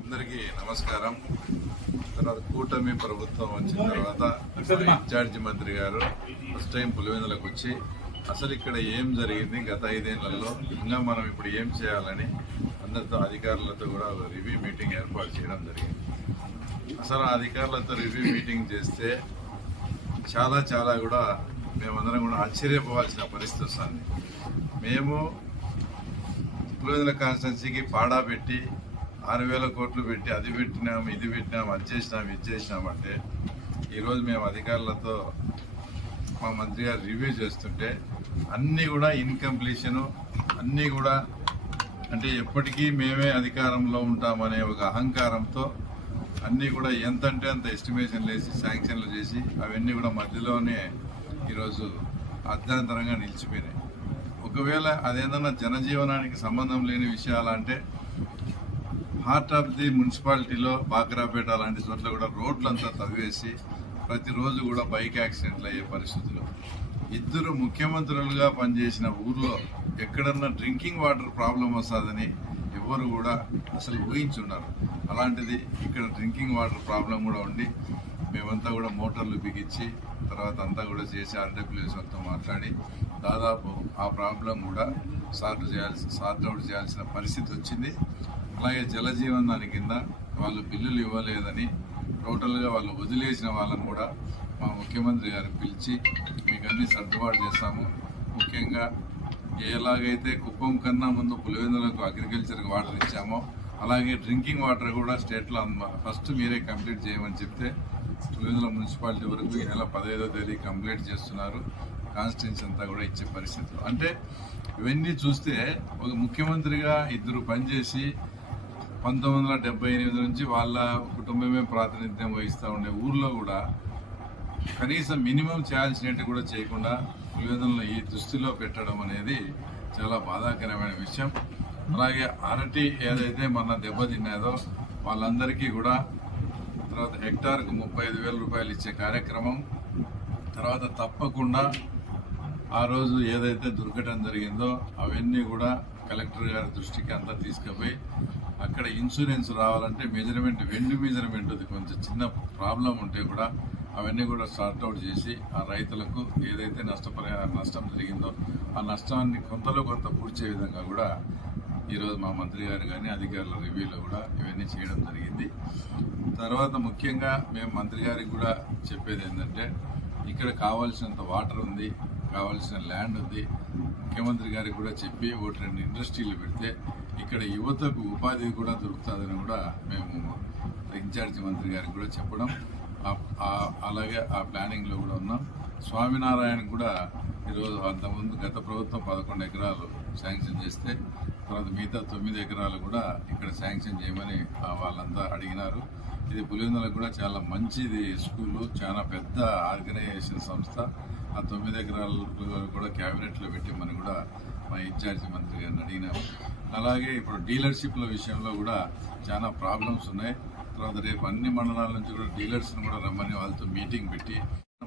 అందరికీ నమస్కారం. తర్వాత కూటమి ప్రభుత్వం వచ్చిన తర్వాత ఇన్ఛార్జి మంత్రి గారు ఫస్ట్ టైం పులివెందులకు వచ్చి అసలు ఇక్కడ ఏం జరిగింది గత 5 ఏళ్లలో, ఇంకా మనం ఇప్పుడు ఏం చేయాలని అందరితో అధికారులతో కూడా రివ్యూ మీటింగ్ ఏర్పాటు చేయడం జరిగింది. అసలు అధికారులతో రివ్యూ మీటింగ్ చేస్తే చాలా కూడా మేమందరం కూడా ఆశ్చర్యపోవాల్సిన పరిస్థితి వస్తుంది. మేము పులివెందుల కాన్స్టిట్యున్సీకి పాడా పెట్టి 6,000 కోట్లు పెట్టి అది పెట్టినాం ఇది పెట్టినాం అది చేసినాం ఇది చేసినాం అంటే ఈరోజు మేము అధికారులతో మా మంత్రి గారు రివ్యూ చేస్తుంటే అన్నీ కూడా ఇన్కంప్లీషను, అన్నీ కూడా అంటే ఎప్పటికీ మేమే అధికారంలో ఉంటామనే ఒక అహంకారంతో అన్నీ కూడా ఎంతంటే అంత ఎస్టిమేషన్లు వేసి శాంక్షన్లు చేసి అవన్నీ కూడా మధ్యలోనే ఈరోజు అర్ధంతరంగా నిలిచిపోయినాయి. ఒకవేళ అదేదన్నా జనజీవనానికి సంబంధం లేని విషయాలంటే హార్ట్ ఆఫ్ ది మున్సిపాలిటీలో బాక్రాపేట లాంటి చోట్ల కూడా రోడ్లంతా తవ్వేసి ప్రతిరోజు కూడా బైక్ యాక్సిడెంట్లు అయ్యే పరిస్థితులు. 2 ముఖ్యమంత్రులుగా పనిచేసిన ఊర్లో ఎక్కడన్నా డ్రింకింగ్ వాటర్ ప్రాబ్లం వస్తుందని ఎవరు కూడా అసలు ఊహించున్నారు. అలాంటిది ఇక్కడ డ్రింకింగ్ వాటర్ ప్రాబ్లం కూడా ఉండి మేమంతా కూడా మోటార్లు బిగించి తర్వాత అంతా కూడా చేసి ఆర్డబ్ల్యూఎస్తో మాట్లాడి దాదాపు ఆ ప్రాబ్లం కూడా సార్ట్ అవుట్ చేయాల్సిన పరిస్థితి వచ్చింది. అలాగే జలజీవనాన్ని కింద వాళ్ళు బిల్లులు ఇవ్వలేదని టోటల్గా వాళ్ళు వదిలేసిన వాళ్ళని కూడా మా ముఖ్యమంత్రి గారు పిలిచి మీకు అన్నీ సర్దుబాటు చేస్తాము. ముఖ్యంగా ఎలాగైతే కుప్పం కన్నా ముందు పులివెందులకు అగ్రికల్చర్కి వాటర్ ఇచ్చామో అలాగే డ్రింకింగ్ వాటర్ కూడా స్టేట్లో ఫస్ట్ మీరే కంప్లీట్ చేయమని చెప్తే పులివెందుల మున్సిపాలిటీ వరకు ఈ నెల 15వ తేదీ కంప్లీట్ చేస్తున్నారు. కాన్స్టిట్యున్సీ అంతా కూడా ఇచ్చే పరిస్థితులు. అంటే ఇవన్నీ చూస్తే ఒక ముఖ్యమంత్రిగా 2 పనిచేసి 1978 నుంచి వాళ్ళ కుటుంబమే ప్రాతినిధ్యం వహిస్తూ ఉండే ఊర్లో కూడా కనీసం మినిమం చేయాల్సినట్టు కూడా చేయకుండా పులివెందులను ఈ దుస్థితిలో పెట్టడం అనేది చాలా బాధాకరమైన విషయం. అలాగే అరటి ఏదైతే మన దెబ్బతిన్నాదో వాళ్ళందరికీ కూడా తర్వాత హెక్టార్కు 35,000 రూపాయలు ఇచ్చే కార్యక్రమం, తర్వాత తప్పకుండా ఆ రోజు ఏదైతే దుర్ఘటన జరిగిందో అవన్నీ కూడా కలెక్టర్ గారి దృష్టికి అంతా తీసుకుపోయి అక్కడ ఇన్సూరెన్స్ రావాలంటే వెండి మెజర్మెంట్ కొంచెం చిన్న ప్రాబ్లం ఉంటే కూడా అవన్నీ కూడా సార్ట్అవుట్ చేసి ఆ రైతులకు ఏదైతే నష్టం జరిగిందో ఆ నష్టాన్ని కొంతలో కొంత పూడ్చే విధంగా కూడా ఈరోజు మా మంత్రి గారు కానీ అధికారుల రివ్యూలో కూడా ఇవన్నీ చేయడం జరిగింది. తర్వాత ముఖ్యంగా మేము మంత్రి గారికి కూడా చెప్పేది ఏంటంటే ఇక్కడ కావాల్సినంత వాటర్ ఉంది, కావాల్సిన ల్యాండ్ ఉంది. ముఖ్యమంత్రి గారికి కూడా చెప్పి 1-2 ఇండస్ట్రీలు పెడితే ఇక్కడ యువతకు ఉపాధి కూడా దొరుకుతుందని కూడా మేము ఇన్ఛార్జి మంత్రి గారికి కూడా చెప్పడం, అలాగే ఆ ప్లానింగ్లో కూడా ఉన్నాం. స్వామినారాయణ కూడా ఈరోజు అంతకుముందు గత ప్రభుత్వం 11 ఎకరాలు శాంక్షన్ చేస్తే తర్వాత మిగతా 9 ఎకరాలు కూడా ఇక్కడ శాంక్షన్ చేయమని వాళ్ళంతా అడిగినారు. ఇది పులివెందులకు కూడా చాలా మంచిది స్కూలు, చాలా పెద్ద ఆర్గనైజేషన్ సంస్థ. ఆ 9 ఎకరాలు కూడా క్యాబినెట్లో పెట్టిమని కూడా మా ఇన్ఛార్జి మంత్రి గారిని అడిగినాము. అలాగే ఇప్పుడు డీలర్షిప్ల విషయంలో కూడా చాలా ప్రాబ్లమ్స్ ఉన్నాయి. తర్వాత రేపు అన్ని మండలాల నుంచి కూడా డీలర్స్ని కూడా రమ్మని వాళ్ళతో మీటింగ్ పెట్టి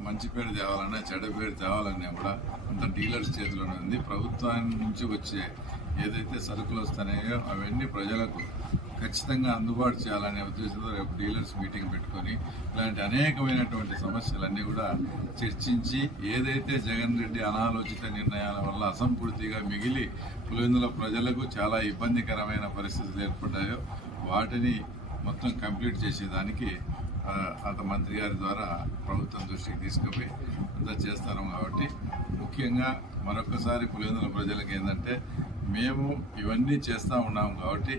మంచి పేరు తేవాలన్నా చెడ్డ పేరు తేవాలన్నా కూడా అంత డీలర్స్ చేతిలోనే ఉంది. ప్రభుత్వాన్ని నుంచి వచ్చే ఏదైతే సరుకులు వస్తున్నాయో అవన్నీ ప్రజలకు ఖచ్చితంగా అందుబాటు చేయాలనే ఉద్దేశంతో రేపు డీలర్స్ మీటింగ్ పెట్టుకొని ఇలాంటి అనేకమైనటువంటి సమస్యలన్నీ కూడా చర్చించి ఏదైతే జగన్ రెడ్డి అనాలోచిత నిర్ణయాల వల్ల అసంపూర్తిగా మిగిలి పులివెందుల ప్రజలకు చాలా ఇబ్బందికరమైన పరిస్థితులు ఏర్పడ్డాయో వాటిని మొత్తం కంప్లీట్ చేసేదానికి మంత్రి గారి ద్వారా ప్రభుత్వం దృష్టికి తీసుకుపోయి అంతా చేస్తాను. కాబట్టి ముఖ్యంగా మరొకసారి పులివెందుల ప్రజలకు ఏంటంటే మేము ఇవన్నీ చేస్తూ ఉన్నాము కాబట్టి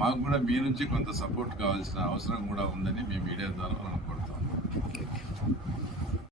మాకు కూడా మీ నుంచి కొంత సపోర్ట్ కావాల్సిన అవసరం కూడా ఉందని మీ మీడియా ద్వారా మనం కోరుతాము.